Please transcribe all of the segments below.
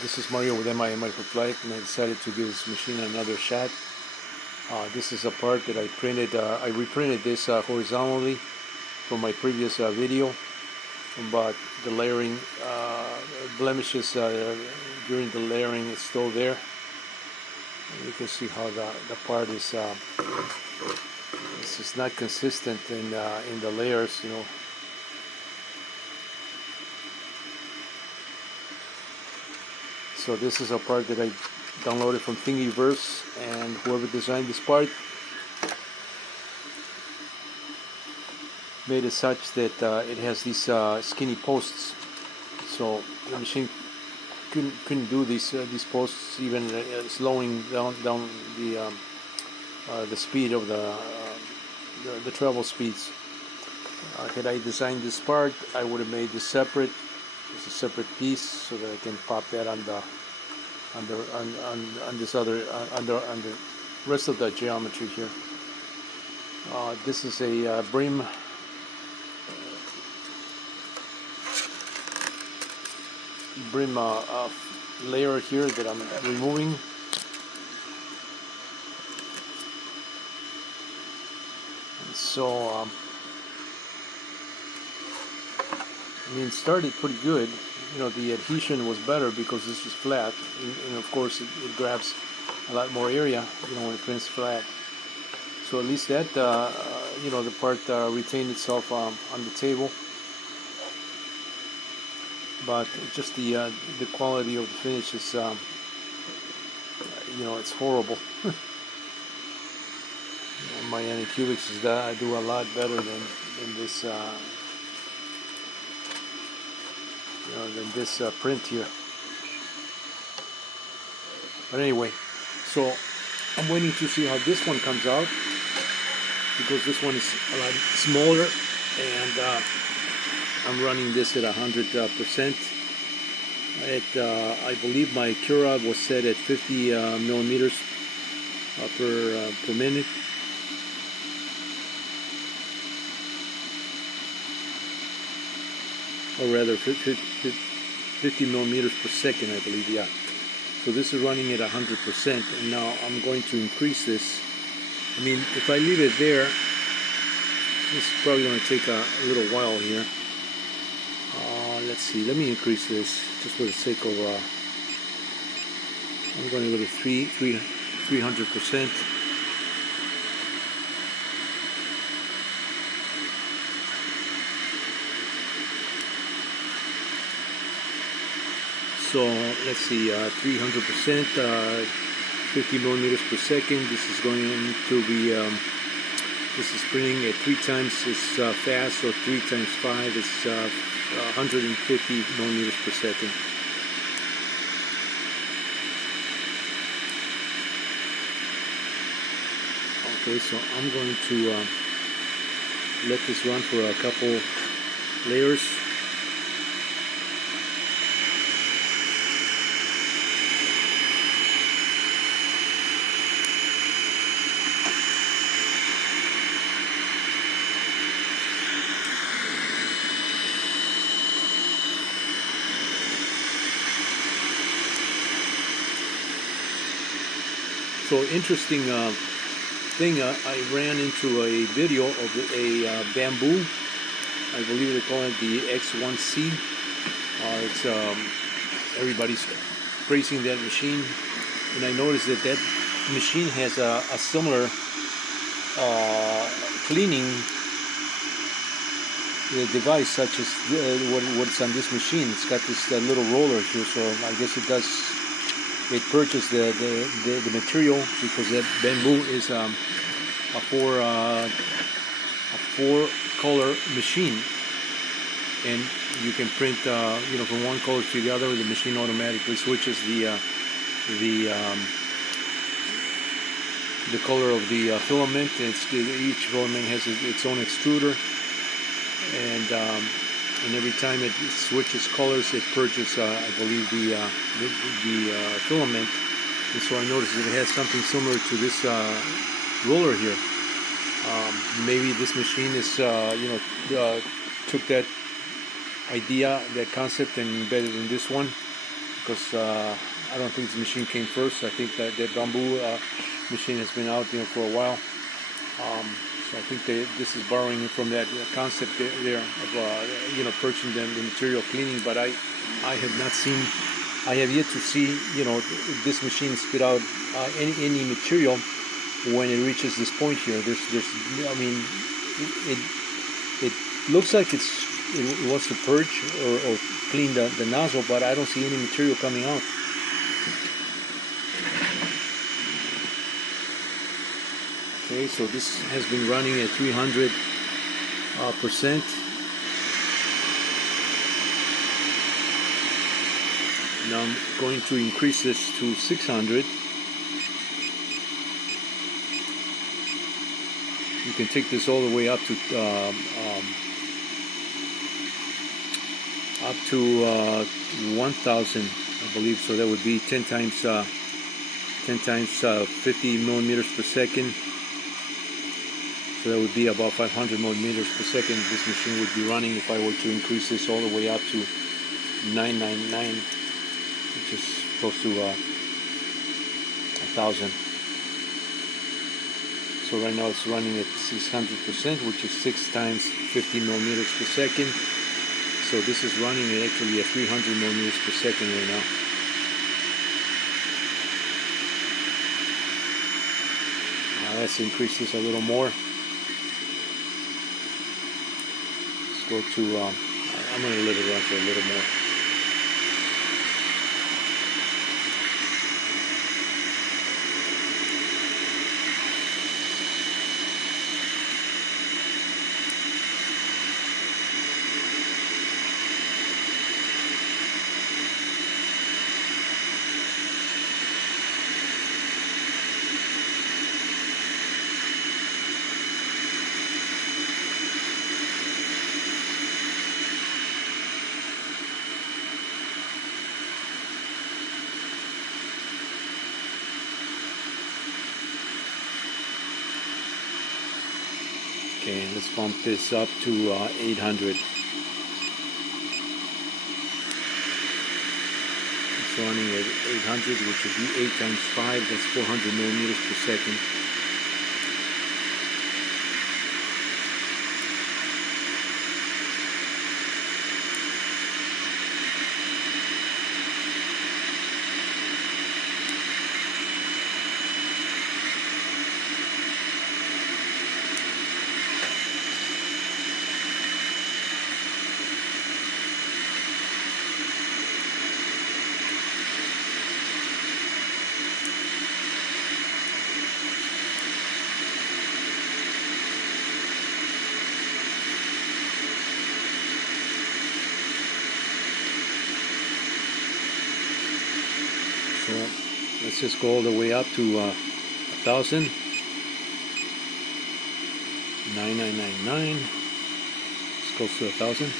This is Mario with MI Microflight, and I decided to give this machine another shot. This is a part that I printed. I reprinted this horizontally from my previous video, but the layering blemishes during the layering is still there. And you can see how the part is this is not consistent in the layers, you know. So this is a part that I downloaded from Thingiverse, and whoever designed this part made it such that it has these skinny posts. So the machine couldn't do these posts, even slowing down the speed of the travel speeds. Had I designed this part, I would have made this separate. It's a separate piece so that I can pop that on this other on the rest of the geometry here. This is a brim layer here that I'm removing. And so I mean, it started pretty good. You know, the adhesion was better because this is flat, and of course it grabs a lot more area, you know, when it prints flat. So at least that, you know, the part retained itself on the table. But just the quality of the finish is, you know, it's horrible. My Anycubics is that I do a lot better than this. You know, than this print here. But anyway, so I'm waiting to see how this one comes out, because this one is a lot smaller, and I'm running this at 100%. I believe my Cura was set at 50 millimeters per minute. Or rather 50 millimeters per second, I believe, yeah. So this is running at 100%, and now I'm going to increase this. I mean, if I leave it there, this is probably going to take a little while here. Let's see, let me increase this just for the sake of, I'm going to go to 300%. So let's see, 300%, 50 millimeters per second. This is going to be, this is printing at 3 times as fast, so 3 times 5 is 150 millimeters per second. Okay, so I'm going to let this run for a couple layers. So interesting thing, I ran into a video of a bamboo. I believe they call it the X1C. It's everybody's praising that machine, and I noticed that that machine has a similar cleaning device, such as what's on this machine. It's got this little roller here, so I guess it does. It purchased the material, because that bamboo is a four color machine, and you can print you know, from one color to the other. The machine automatically switches the color of the filament. Each filament has its own extruder, and every time it switches colors, it purges, I believe, the filament. And so I noticed that it has something similar to this roller here. Maybe this machine is, you know, took that idea, that concept, and embedded in this one. because I don't think the machine came first. I think that bamboo machine has been out there for a while. So I think this is borrowing from that concept there of purchasing the material cleaning. But I have not seen, I have yet to see this machine spit out any material when it reaches this point here. I mean, it looks like it wants to purge or clean the nozzle, but I don't see any material coming out. Okay, so this has been running at 300%. Now I'm going to increase this to 600. You can take this all the way up to 1,000, I believe. So that would be 10 times 50 millimeters per second. So that would be about 500 millimeters per second this machine would be running if I were to increase this all the way up to 999, which is close to 1,000. So right now it's running at 600%, which is 6 times 50 millimeters per second. So this is running at actually at 300 millimeters per second right now. Now let's increase this a little more. Let's go to, I'm going to let it run for a little more. Okay, let's bump this up to 800. It's running at 800, which would be 8 times 5, that's 400 millimeters per second. So let's just go all the way up to 1,000. 9,999. It's close to 1,000.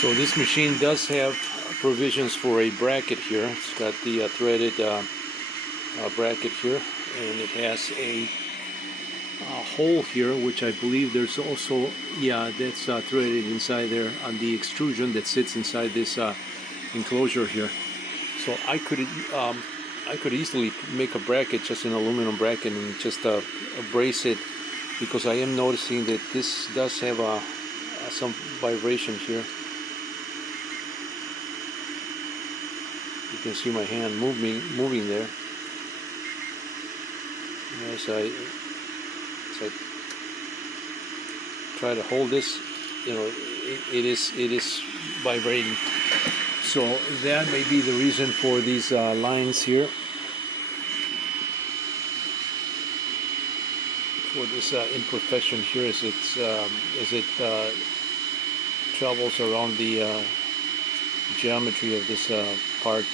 So this machine does have provisions for a bracket here. It's got the threaded bracket here, and it has a hole here, which I believe there's also, yeah, that's threaded inside there on the extrusion that sits inside this enclosure here. So I could easily make a bracket, just an aluminum bracket, and just brace it, because I am noticing that this does have some vibration here. You can see my hand moving there as I try to hold this. You know, it is vibrating. So that may be the reason for these lines here, for this imperfection here, as it travels around the geometry of this part.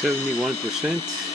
71%.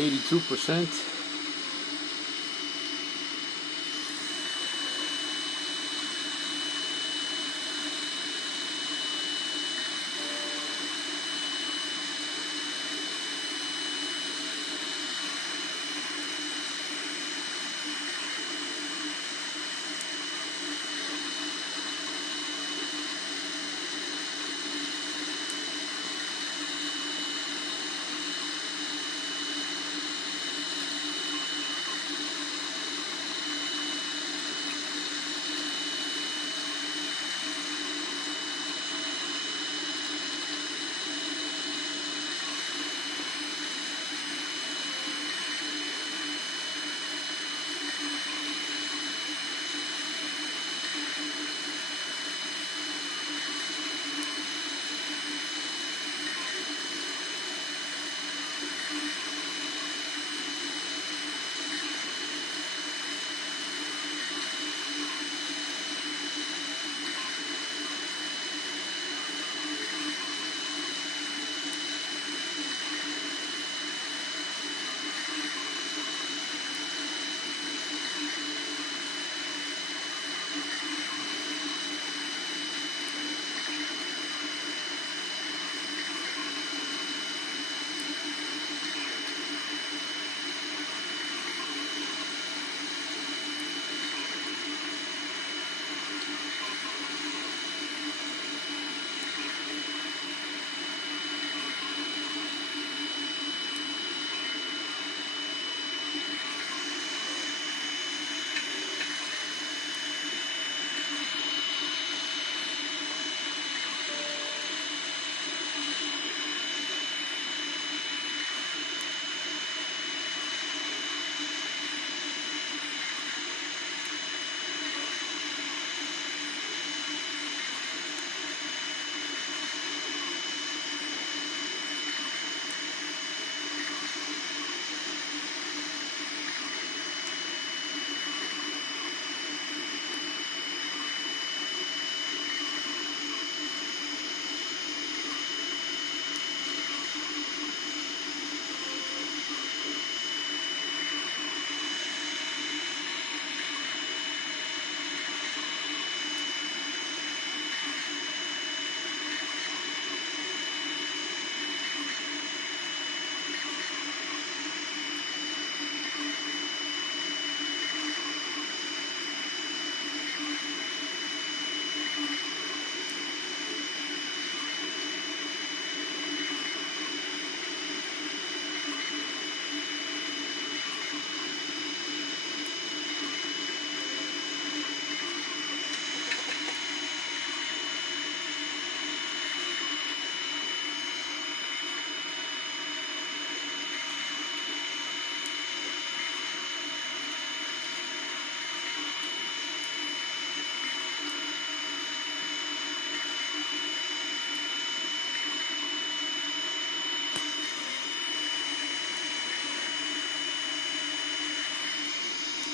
%.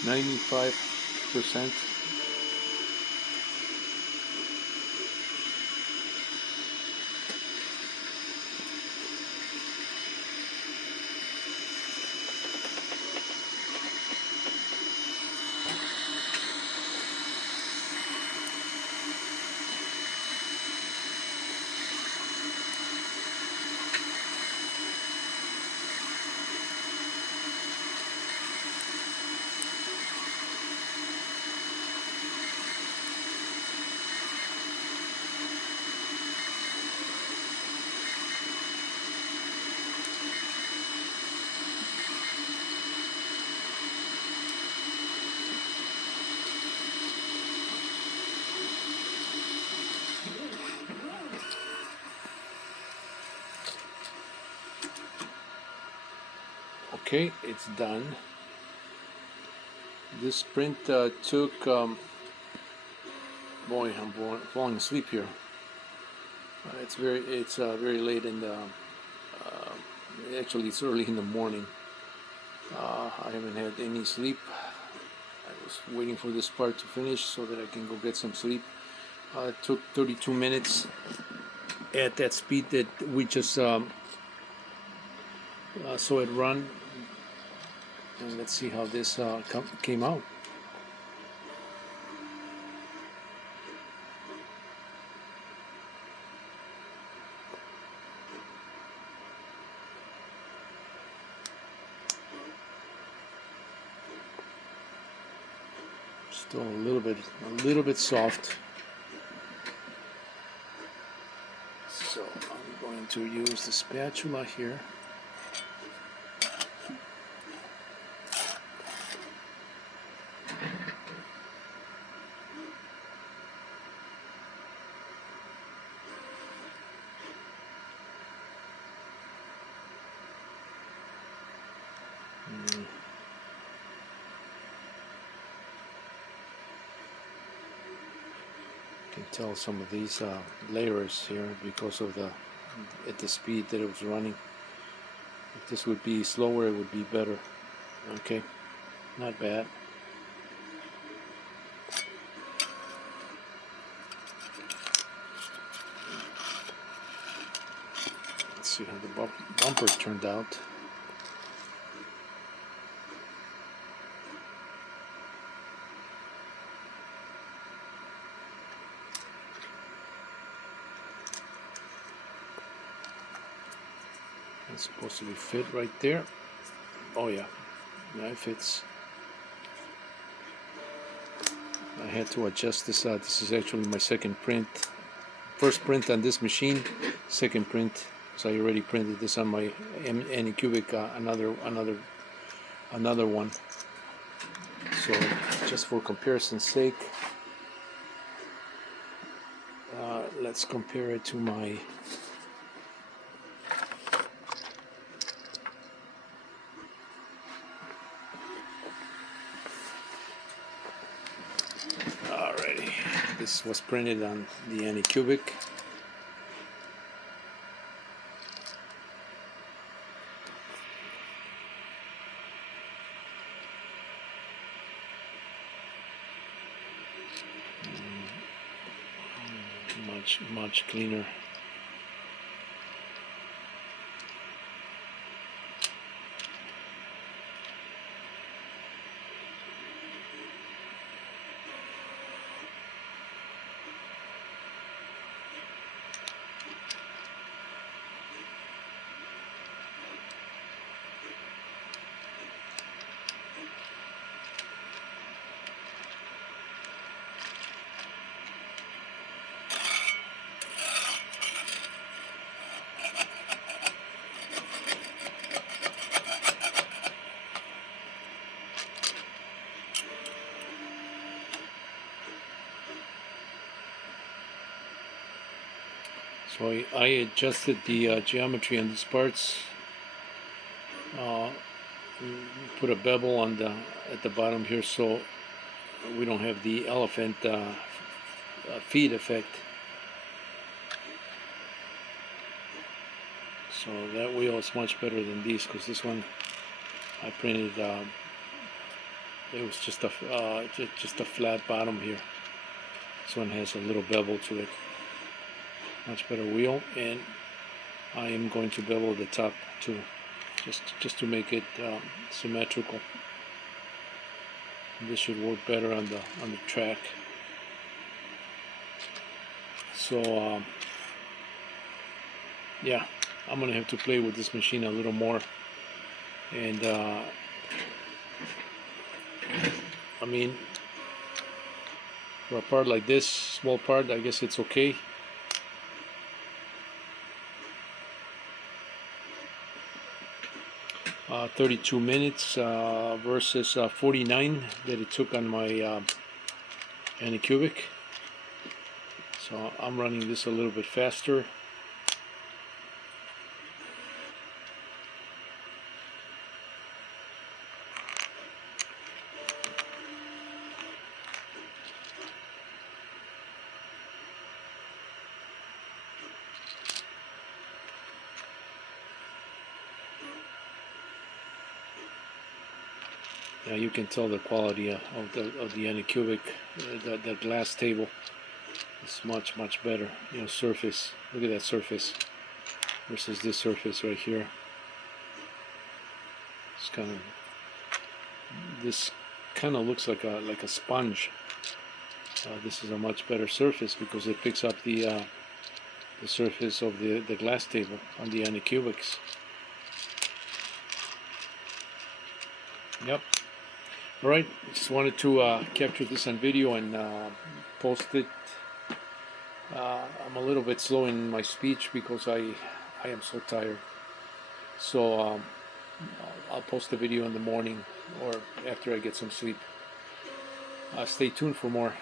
95%. Okay, it's done. This sprint took, boy, I'm falling asleep here. It's very late in the, actually it's early in the morning. I haven't had any sleep. I was waiting for this part to finish so that I can go get some sleep. It took 32 minutes at that speed that we just saw it run. And let's see how this came out. Still a little bit soft. So I'm going to use the spatula here. You can tell some of these layers here because of at the speed that it was running. If this would be slower, it would be better. Okay, not bad. Let's see how the bumper turned out. It's supposed to be fit right there. Oh yeah, it fits. I had to adjust this. This is actually my second print. First print on this machine, second print. So I already printed this on my Anycubic, another one. So just for comparison's sake, let's compare it to my This was printed on the Anycubic. Much cleaner. So I adjusted the geometry on these parts. Put a bevel on at the bottom here so we don't have the elephant feet effect. So that wheel is much better than these, because this one I printed it was just a flat bottom here. This one has a little bevel to it. Much better wheel, and I am going to bevel the top too, just to make it symmetrical. This should work better on the track. So yeah, I'm gonna have to play with this machine a little more, and I mean, for a part like this, small part, I guess it's okay. Uh, 32 minutes versus 49 that it took on my Anycubic. So I'm running this a little bit faster. Now you can tell the quality of the Anycubic, that glass table is much better. You know, surface. Look at that surface versus this surface right here. It's this kind of looks like a sponge. This is a much better surface because it picks up the surface of the glass table on the Anycubics. Yep. Alright, just wanted to capture this on video and post it. I'm a little bit slow in my speech because I am so tired. So I'll post the video in the morning or after I get some sleep. Stay tuned for more.